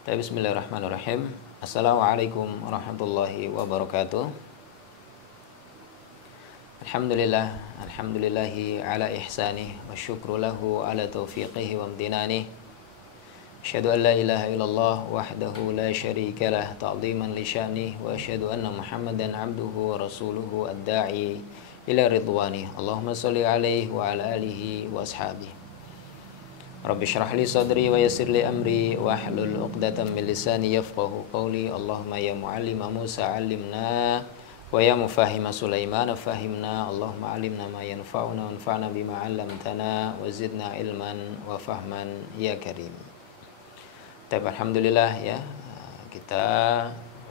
Bismillahirrahmanirrahim. Assalamualaikum warahmatullahi wabarakatuh. Alhamdulillahi ala ihsanih wa syukru lahu ala taufiqihi wa amtinanih. Asyhadu an la ilaha illallah wahdahu la syarika lah ta'ziman li sya'nih wa asyhadu anna Muhammadan abduhu wa rasuluhu ad-da'i ila ridwanih. Allahumma shalli alaihi wa ala alihi wa ashabihi. Rabbi syrah li sadri wa yassir li amri wa hlul 'uqdatam min lisani yafqahu qawli. Allahumma ya mu'allima Musa 'allimna wa ya mufahhima Sulaiman fahimna. Allahumma 'allimna ma yanfa'una wanfa'na bima 'allamtana wa zidna ilman wa fahman ya karim. Alhamdulillah ya, kita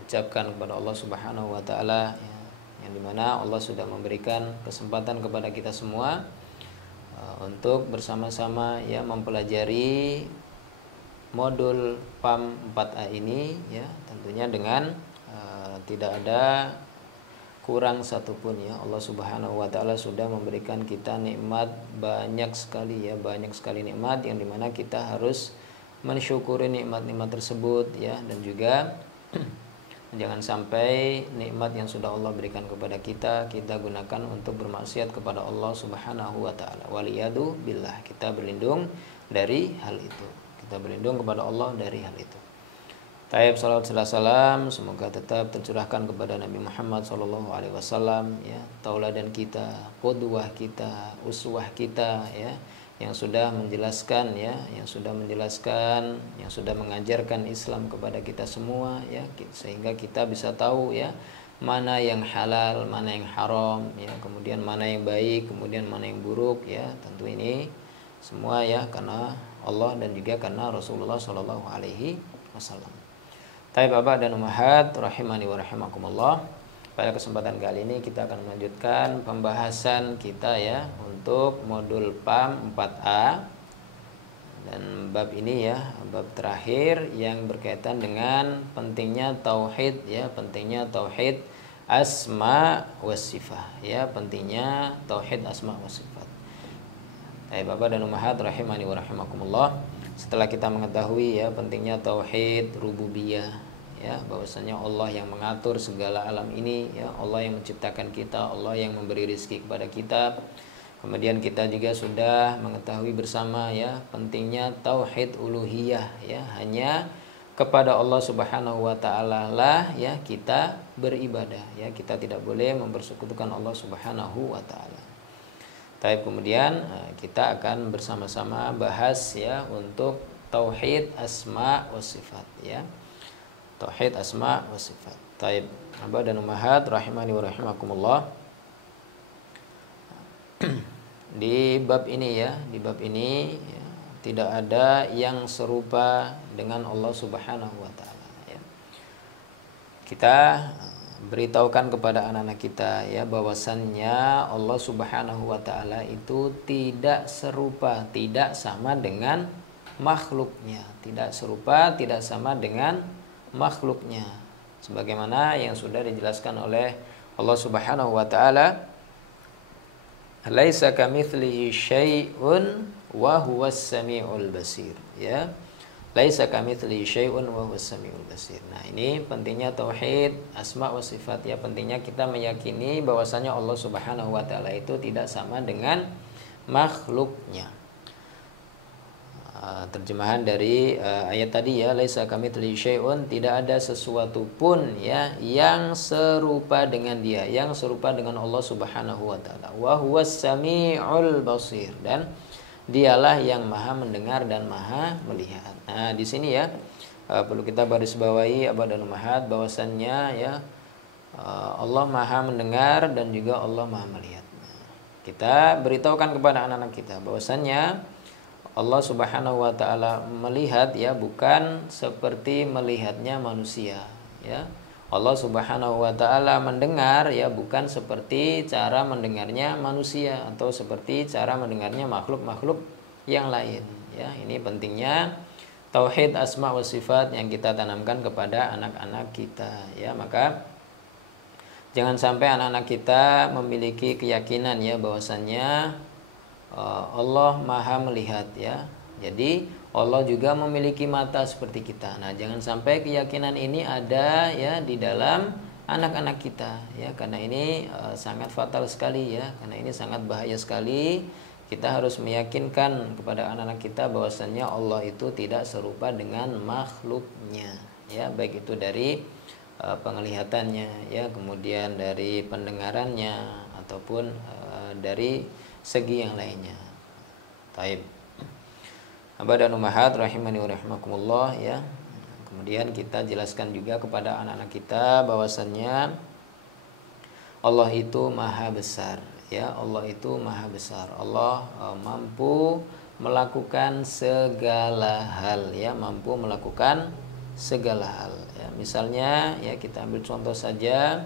ucapkan kepada Allah Subhanahu wa taala ya, yang dimana Allah sudah memberikan kesempatan kepada kita semua untuk bersama-sama ya mempelajari modul PAM 4A ini ya, tentunya dengan tidak ada kurang satupun ya. Allah Subhanahu wa taala sudah memberikan kita nikmat banyak sekali ya, banyak sekali nikmat yang dimana kita harus mensyukuri nikmat-nikmat tersebut ya, dan juga jangan sampai nikmat yang sudah Allah berikan kepada kita gunakan untuk bermaksiat kepada Allah Subhanahu wa taala. Waliyadu billah. Kita berlindung dari hal itu. Kita berlindung kepada Allah dari hal itu. Taib salawat salam semoga tetap tercurahkan kepada Nabi Muhammad sallallahu alaihi wasallam ya, tauladan kita, qudwah kita, uswah kita ya, yang sudah menjelaskan ya, yang sudah mengajarkan Islam kepada kita semua ya, sehingga kita bisa tahu ya mana yang halal, mana yang haram ya, kemudian mana yang baik, kemudian mana yang buruk ya. Tentu ini semua ya karena Allah dan juga karena Rasulullah Shallallahu alaihi wasallam. Baik Bapak dan Ummahat rahimani wa rahimakumullah. Pada kesempatan kali ini kita akan melanjutkan pembahasan kita ya untuk modul PAM 4A, dan bab ini ya, bab terakhir yang berkaitan dengan pentingnya tauhid ya, pentingnya tauhid asma wa sifat ya, pentingnya tauhid asma wa sifat. Baik Bapak dan Ummahat rahimani wa rahimakumullah, setelah kita mengetahui ya pentingnya tauhid rububiyah ya, bahwasanya Allah yang mengatur segala alam ini ya, Allah yang menciptakan kita, Allah yang memberi rezeki kepada kita. Kemudian kita juga sudah mengetahui bersama ya pentingnya tauhid uluhiyah ya, hanya kepada Allah Subhanahu wa taala lah ya kita beribadah ya, kita tidak boleh mempersekutukan Allah Subhanahu wa taala. Tapi kemudian kita akan bersama-sama bahas ya untuk tauhid asma wa sifat ya. Tauhid asma wa sifat. Taib. Abah dan Ummahat rahimani wa rahimakumullah. Di bab ini ya, di bab ini ya, tidak ada yang serupa dengan Allah Subhanahu wa taala ya. Kita beritahukan kepada anak-anak kita ya bahwasannya Allah Subhanahu wa taala itu tidak serupa, tidak sama dengan makhluknya, tidak serupa, tidak sama dengan makhluknya, sebagaimana yang sudah dijelaskan oleh Allah Subhanahu wa taala, laisa kamitslihi syai'un wa huwas samiul basir ya, laisa kamitslihi syai'un wa huwas samiul basir. Nah, ini pentingnya tauhid asma wa sifat ya, pentingnya kita meyakini bahwasanya Allah Subhanahu wa taala itu tidak sama dengan makhluknya. Terjemahan dari ayat tadi ya, laisa kamitslihi syai'un, tidak ada sesuatu pun ya yang serupa dengan dia, yang serupa dengan Allah Subhanahu wa taala. Wa huwas samiul basir, dan dialah yang maha mendengar dan maha melihat. Nah, di sini ya perlu kita garis bawahi Abah dan Ummahat bahwasannya ya Allah maha mendengar dan juga Allah maha melihat. Kita beritahukan kepada anak-anak kita bahwasannya Allah Subhanahu wa taala melihat ya, bukan seperti melihatnya manusia ya. Allah Subhanahu wa taala mendengar ya, bukan seperti cara mendengarnya manusia atau seperti cara mendengarnya makhluk-makhluk yang lain ya. Ini pentingnya tauhid asma wa sifat yang kita tanamkan kepada anak-anak kita ya. Maka jangan sampai anak-anak kita memiliki keyakinan ya bahwasannya Allah maha melihat ya. Jadi Allah juga memiliki mata seperti kita. Nah, jangan sampai keyakinan ini ada ya di dalam anak-anak kita ya, karena ini sangat fatal sekali ya, karena ini sangat bahaya sekali. Kita harus meyakinkan kepada anak-anak kita bahwasanya Allah itu tidak serupa dengan makhluknya ya, baik itu dari penglihatannya ya, kemudian dari pendengarannya ataupun dari segi yang lainnya. Taib. Abah dan Ummahat rahimani wa rahimakumullah ya. Kemudian kita jelaskan juga kepada anak-anak kita bahwasannya Allah itu maha besar ya, Allah itu maha besar. Allah mampu melakukan segala hal ya, mampu melakukan segala hal ya. Misalnya ya, kita ambil contoh saja,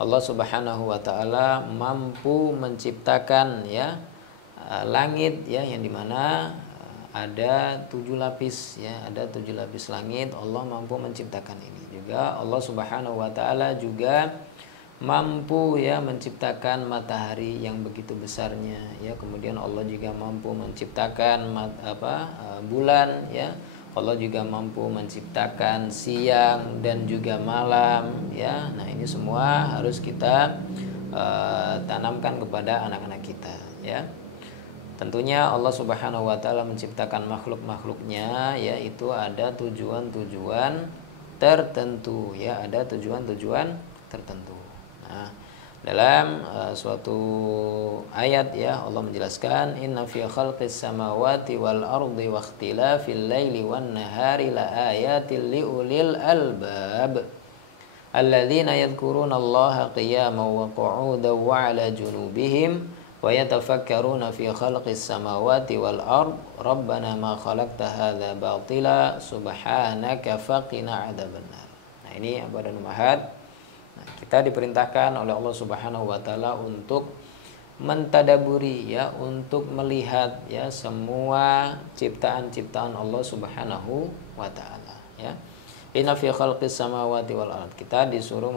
Allah Subhanahu wa taala mampu menciptakan ya langit ya, yang dimana ada 7 lapis ya, ada 7 lapis langit. Allah mampu menciptakan ini. Juga Allah Subhanahu wa taala juga mampu ya menciptakan matahari yang begitu besarnya ya. Kemudian Allah juga mampu menciptakan bulan ya. Allah juga mampu menciptakan siang dan juga malam ya. Nah, ini semua harus kita tanamkan kepada anak-anak kita ya. Tentunya Allah Subhanahu wa taala menciptakan makhluk-makhluknya yaitu ada tujuan-tujuan tertentu ya, ada tujuan-tujuan tertentu. Nah, dalam suatu ayat ya, Allah menjelaskan inna fi khalqis samawati wal ardi wa ikhtilafil laili wan nahari la ayatil liulil albab alladzina yadhkuruna Allaha qiyaman wa qu'udan wa 'ala junubihim wa yatafakkaruna fi khalqis samawati wal ard rabbana ma khalaqta hadza batila subhanaka faqina adzabannar. Nah, ini Abah dan Ummahat. Nah, kita diperintahkan oleh Allah Subhanahu wa taala untuk mentadaburi ya, untuk melihat ya semua ciptaan-ciptaan Allah Subhanahu wa taala ya. Inna fi khalqis samawati wal ard. Kita disuruh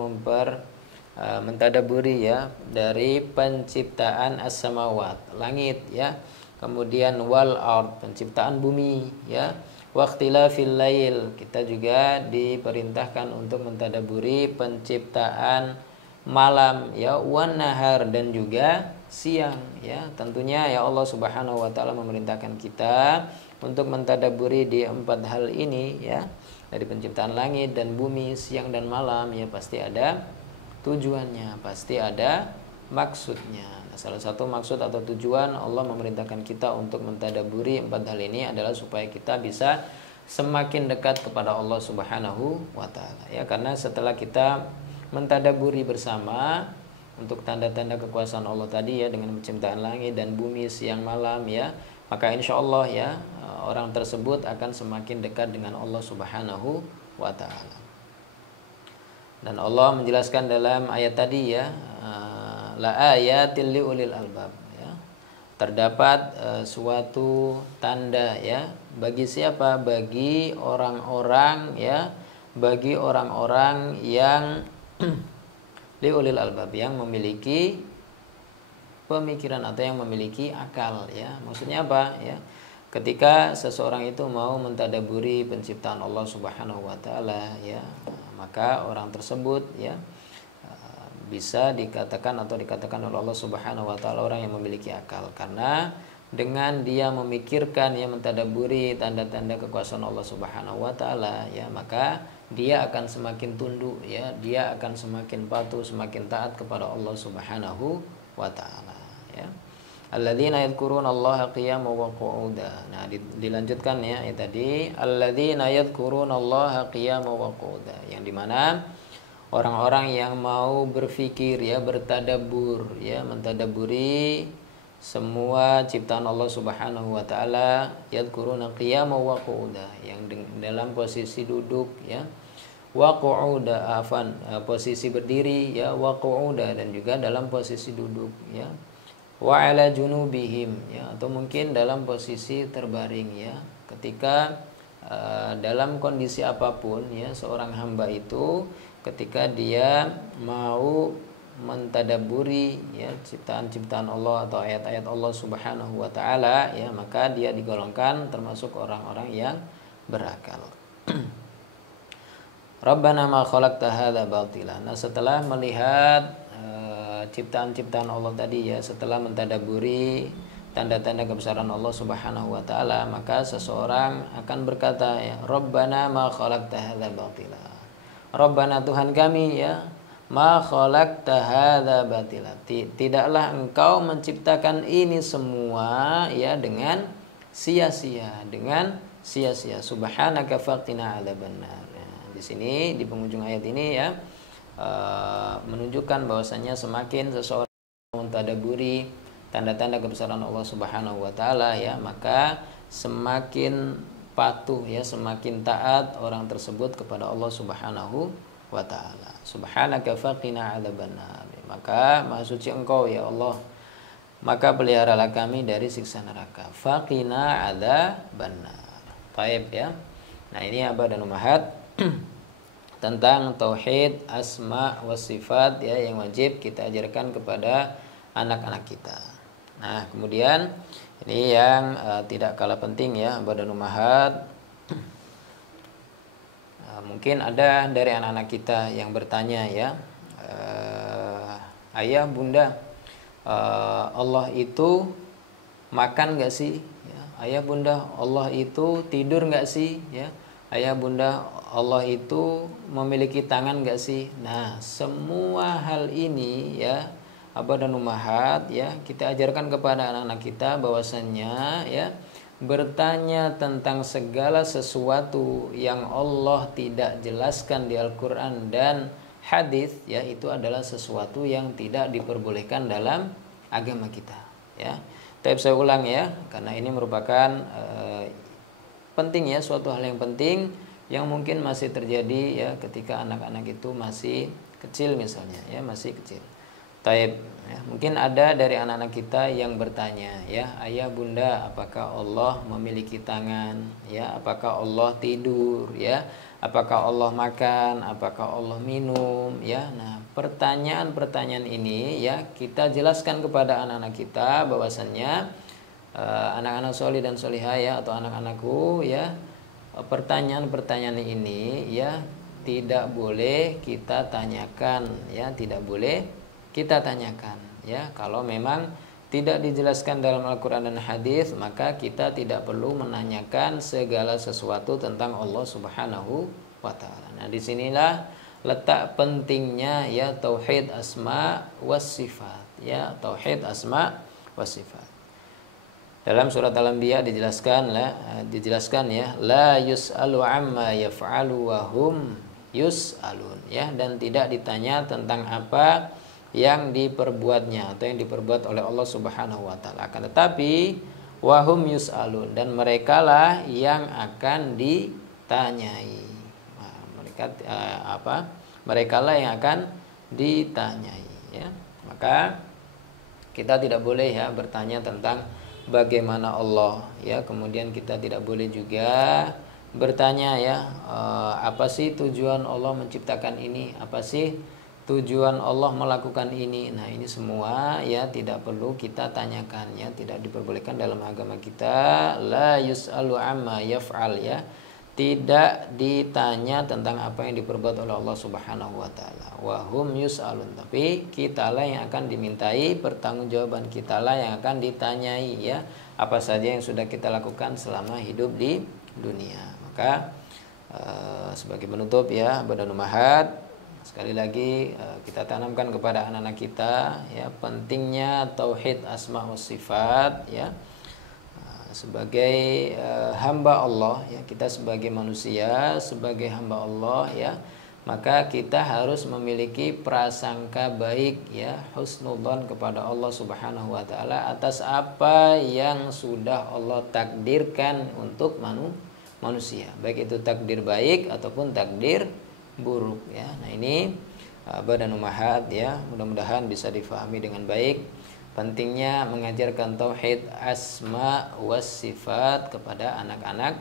mentadaburi ya dari penciptaan as-samawat, langit ya, kemudian wal ard, penciptaan bumi ya, waqtilafil lail, kita juga diperintahkan untuk mentadaburi penciptaan malam ya, wan nahar, dan juga siang ya. Tentunya ya Allah Subhanahu wa taala memerintahkan kita untuk mentadaburi di 4 hal ini ya, dari penciptaan langit dan bumi, siang dan malam ya, pasti ada tujuannya, pasti ada maksudnya. Nah, salah satu maksud atau tujuan Allah memerintahkan kita untuk mentadaburi 4 hal ini adalah supaya kita bisa semakin dekat kepada Allah Subhanahu wa taala ya, karena setelah kita mentadaburi bersama untuk tanda-tanda kekuasaan Allah tadi ya, dengan penciptaan langit dan bumi, siang malam ya, maka insya Allah ya orang tersebut akan semakin dekat dengan Allah Subhanahu wa taala. Dan Allah menjelaskan dalam ayat tadi ya, la ayatil liulil albab ya. Terdapat suatu tanda ya, bagi siapa? Bagi orang-orang ya, bagi orang-orang yang liulil albab, yang memiliki pemikiran atau yang memiliki akal ya. Maksudnya apa ya? Ketika seseorang itu mau mentadaburi penciptaan Allah Subhanahu wa taala ya, maka orang tersebut ya bisa dikatakan oleh Allah Subhanahu wa taala orang yang memiliki akal, karena dengan dia memikirkan ya, mentadaburi tanda-tanda kekuasaan Allah Subhanahu wa taala ya, maka dia akan semakin tunduk ya, dia akan semakin patuh, semakin taat kepada Allah Subhanahu wa taala ya. Alladzina yadhkuruna Allaha qiyaman wa qu'udan. Nah, dilanjutkan ya tadi, alladzina yadhkuruna Allaha qiyaman wa qu'udan, yang dimana orang-orang yang mau berfikir ya, bertadabur ya, mentadaburi semua ciptaan Allah Subhanahu wa taala, yadhkuruna qiyaman wa qu'udan, yang dalam posisi duduk ya, wa qu'udan, posisi berdiri ya, wa qu'udan, dan juga dalam posisi duduk ya, wa ala junubihim ya, atau mungkin dalam posisi terbaring ya. Ketika dalam kondisi apapun ya, seorang hamba itu ketika dia mau mentadaburi ya ciptaan-ciptaan Allah atau ayat-ayat Allah Subhanahu wa taala, ya, maka dia digolongkan termasuk orang-orang yang berakal. Rabbana ma khalaqta hadza batila. Nah, setelah melihat ciptaan-ciptaan Allah tadi, ya, setelah mentadaburi tanda-tanda kebesaran Allah Subhanahu wa taala, maka seseorang akan berkata, ya, Rabbana ma khalaqta hadza batila. Rabbana, Tuhan kami, ya, ma khalaqta hadza batila. Tidaklah Engkau menciptakan ini semua, ya, dengan sia-sia, Subhanaka faqina adzabannar. Di sini di penghujung ayat ini, ya, menunjukkan bahwasanya semakin seseorang mentadaburi tanda-tanda kebesaran Allah Subhanahu wa taala, ya, maka semakin patuh, ya, semakin taat orang tersebut kepada Allah Subhanahu wa taala. Subhanaka faqina adzabannar. Maka maha suci Engkau, ya Allah, maka peliharalah kami dari siksa neraka. Faqina adzabannar. Baik, ya. Nah, ini Aba dan Ummahat tentang tauhid asma wa sifat, ya, yang wajib kita ajarkan kepada anak-anak kita. Nah, kemudian ini yang tidak kalah penting, ya, Aba dan Ummahat. Mungkin ada dari anak-anak kita yang bertanya, ya, ayah bunda, Allah itu makan nggak sih? Ya, ayah bunda, Allah itu tidur nggak sih? Ya, ayah bunda, Allah itu memiliki tangan nggak sih? Nah, semua hal ini, ya, Aba dan Ummahat, ya, kita ajarkan kepada anak-anak kita bahwasannya, ya, bertanya tentang segala sesuatu yang Allah tidak jelaskan di Al-Quran dan hadis, ya, itu adalah sesuatu yang tidak diperbolehkan dalam agama kita, ya. Tapi saya ulang, ya, karena ini merupakan penting, ya, suatu hal yang penting yang mungkin masih terjadi, ya, ketika anak-anak itu masih kecil misalnya, ya, masih kecil. Taib, ya, mungkin ada dari anak-anak kita yang bertanya, ya, ayah bunda, apakah Allah memiliki tangan, ya, apakah Allah tidur, ya, apakah Allah makan, apakah Allah minum, ya. Nah, pertanyaan-pertanyaan ini, ya, kita jelaskan kepada anak-anak kita bahwasannya anak-anak solih dan solihah, ya, atau anak-anakku, ya, pertanyaan-pertanyaan ini, ya, tidak boleh kita tanyakan, ya, tidak boleh kita tanyakan, ya. Kalau memang tidak dijelaskan dalam Al-Quran dan hadis, maka kita tidak perlu menanyakan segala sesuatu tentang Allah Subhanahu wa taala. Nah, disinilah letak pentingnya, ya, tauhid asma was sifat, ya, tauhid asma was sifat. Dalam surat Al-Anbiya dijelaskan, ya, la yus'alu amma yaf'alu wa hum yus'alun, ya, dan tidak ditanya tentang apa yang diperbuatnya atau yang diperbuat oleh Allah Subhanahu wa taala, akan tetapi wa hum yus'alun, dan merekalah yang akan ditanyai. Nah, merekalah yang akan ditanyai, ya. Maka kita tidak boleh, ya, bertanya tentang bagaimana Allah, ya, kemudian kita tidak boleh juga bertanya, ya, apa sih tujuan Allah menciptakan ini, apa sih tujuan Allah melakukan ini. Nah, ini semua, ya, tidak perlu kita tanyakan, ya, tidak diperbolehkan dalam agama kita. La yus'alu amma yaf'al, ya, tidak ditanya tentang apa yang diperbuat oleh Allah Subhanahu wa taala. Wa hum yus'alun, tapi kitalah yang akan dimintai pertanggungjawaban, kitalah yang akan ditanyai, ya, apa saja yang sudah kita lakukan selama hidup di dunia. Maka sebagai penutup, ya, Badan Ummahat, sekali lagi kita tanamkan kepada anak-anak kita, ya, pentingnya tauhid asma wa sifat, ya, sebagai hamba Allah, ya, kita sebagai manusia, sebagai hamba Allah, ya, maka kita harus memiliki prasangka baik, ya, husnudzon kepada Allah Subhanahu wa taala atas apa yang sudah Allah takdirkan untuk manusia, baik itu takdir baik ataupun takdir buruk, ya. Nah, ini Badan Ummahat, ya, mudah-mudahan bisa difahami dengan baik pentingnya mengajarkan tauhid asma was sifat kepada anak-anak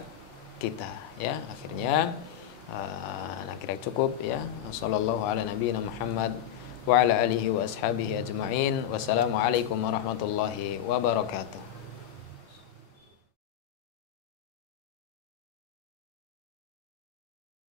kita, ya. Akhirnya kira cukup, ya. Sallallahu ala nabiyina Muhammad wa ala alihi wa ashabihi ajma'in. Wassalamualaikum warahmatullahi wabarakatuh.